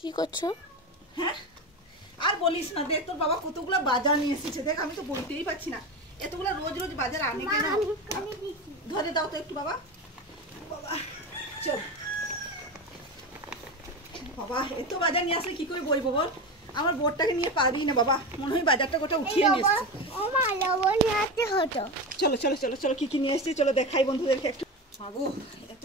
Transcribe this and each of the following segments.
কি করছো? হ্যাঁ আর বলিস না, দেখ তোর বাবা কতগুলো বাজার নিয়ে এসেছে। দেখ আমি তো বলতেই পারছি না, এতগুলো রোজ রোজ বাজার আনে কেন? ধরে দাও তো একটু বাবা। বাবা চল বাবা, এত বাজার নিয়ে আসলে কি করে বইবো বল? আমার বোর্ডটাকে নিয়ে পারি না বাবা, মনে হয় বাজারটা গোটা উঠিয়ে নিয়ে এসছে। চলো চলো চলো চলো, কি কি নিয়ে এসছি চলো দেখাই বন্ধুদেরকে একটু। আগো এত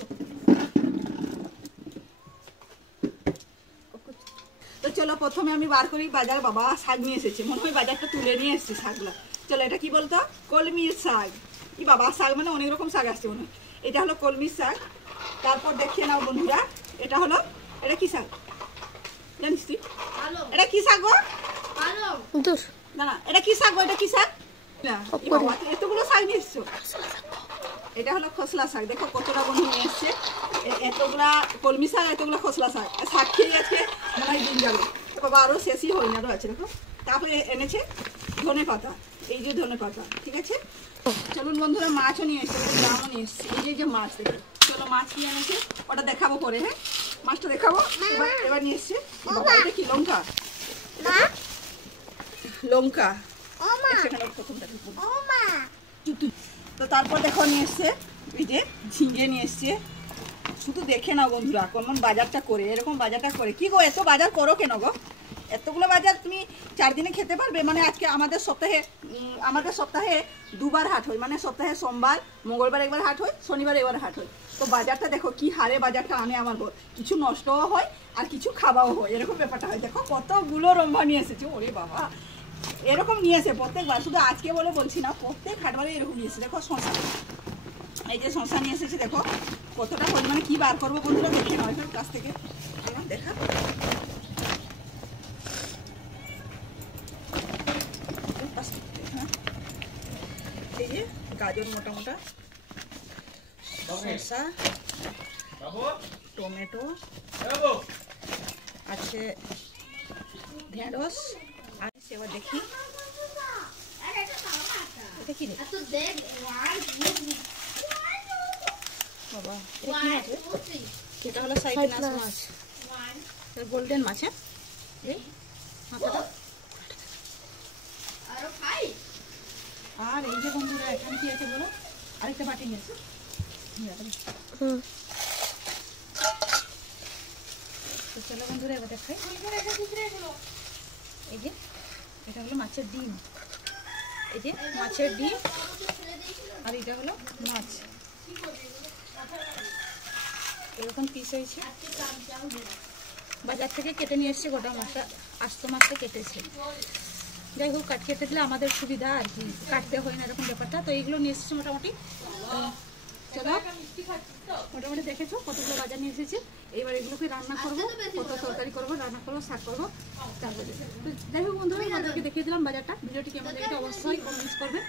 তো চলো প্রথমে আমি বার করি বাজার। বাবা শাক নিয়ে এসেছে, মনে হয় বাজারটা তুলে নিয়ে এসছে শাকগুলো। চলো এটা কি বলতো? কলমির শাক। কি বাবা, শাক মানে অনেক রকম শাক আসছে মনে হয়। এটা হলো কলমির শাক। তারপর দেখিয়ে নাও বন্ধুরা, এটা হলো, এটা কি শাক জানিস তুই? এটা কি শাক গো? না না, এটা কি শাক গো? এটা কি শাক? না এতগুলো শাক নিয়ে এসছো। এটা হলো খসলা শাক। দেখো কতটা বন্ধু নিয়ে এসছে। এতগুলা কলমি শাক, এতগুলো খসলা শাক। শাক খেয়ে আজকে মনে হয় দিন যাবে বাবা, আরও শেষই হয় না, আরও আছে দেখো। তারপরে এনেছে ধনে পাতা, এই যে ধনে পাতা, ঠিক আছে। চলুন বন্ধুরা, মাছও নিয়ে এসছে, দামও নিয়ে এসছে। এই যে মাছ দেখো, চলো মাছ কি এনেছে ওটা দেখাবো পরে। হ্যাঁ মাছটা দেখাবো। এবার নিয়ে এসছে এটা কি লঙ্কা, লঙ্কা। তো তারপর দেখো নিয়ে এসছে এই যে ঝিঙে নিয়ে এসছে। শুধু দেখে নাও বন্ধুরা কেমন বাজারটা করে, এরকম বাজারটা করে। কি গো এত বাজার করো কেন গো? এতগুলো বাজার তুমি 4 দিনে খেতে পারবে? মানে আজকে আমাদের সপ্তাহে দুবার হাট হয়, মানে সপ্তাহে সোমবার মঙ্গলবার একবার হাট হয়, শনিবার একবার হাট হয়। তো বাজারটা দেখো কি হারে বাজারটা আনে আমার বল। কিছু নষ্টও হয় আর কিছু খাওয়াও হয়, এরকম ব্যাপারটা হয়। দেখো কতগুলো রম্ভা নিয়ে এসেছে, ওরে বাবা এরকম নিয়ে এসে প্রত্যেকবার, শুধু আজকে বলে বলছি না, প্রত্যেক হাটবারে এরকম নিয়ে এসে। দেখো শশা, এই যে শশা নিয়ে এসেছে। দেখো কতটা পরিমাণে কি বার করবো বন্ধুরা, দেখে নয় কাছ থেকে দেখা। এই যে গাজর মোটা মোটা, শসা, টমেটো আছে, ঢেঁড়স। আর এবার দেখি এটা কি রে বাবা, এটা হলো সাইপ্রাস মাছ, গোল্ডেন মাছ। হ্যাঁ মাথাটা। আর এই যে বন্ধুরা এখানে কি আছে বলো, আরেকটা বাটি নিয়েছে। তো চলো বন্ধুরা এবার দেখাই। এই যে এটা হলো মাছের ডিম, এই যে মাছের ডিম, আর এটা হলো মাছ। এরকম পিস হয়েছে, বাজার থেকে কেটে নিয়ে এসছে গোটা মাছটা, আস্ত মাছটা কেটেছে। যাই হোক কেটে দিলে আমাদের সুবিধা আর কি, কাটতে হয় না এরকম ব্যাপারটা। তো এইগুলো নিয়ে এসেছে মোটামুটি। চলো মোটামুটি দেখেছো কতগুলো বাজার নিয়ে এসেছে। এবার এগুলোকে রান্না করবো, কত তরকারি করবো, রান্না করবো, শাক করবো। তারপরে যাই হোক বন্ধুরা, আমাদেরকে দেখিয়ে দিলাম বাজারটা। ভিডিওটি কেমন লেগেছে অবশ্যই কমেন্টস করবে।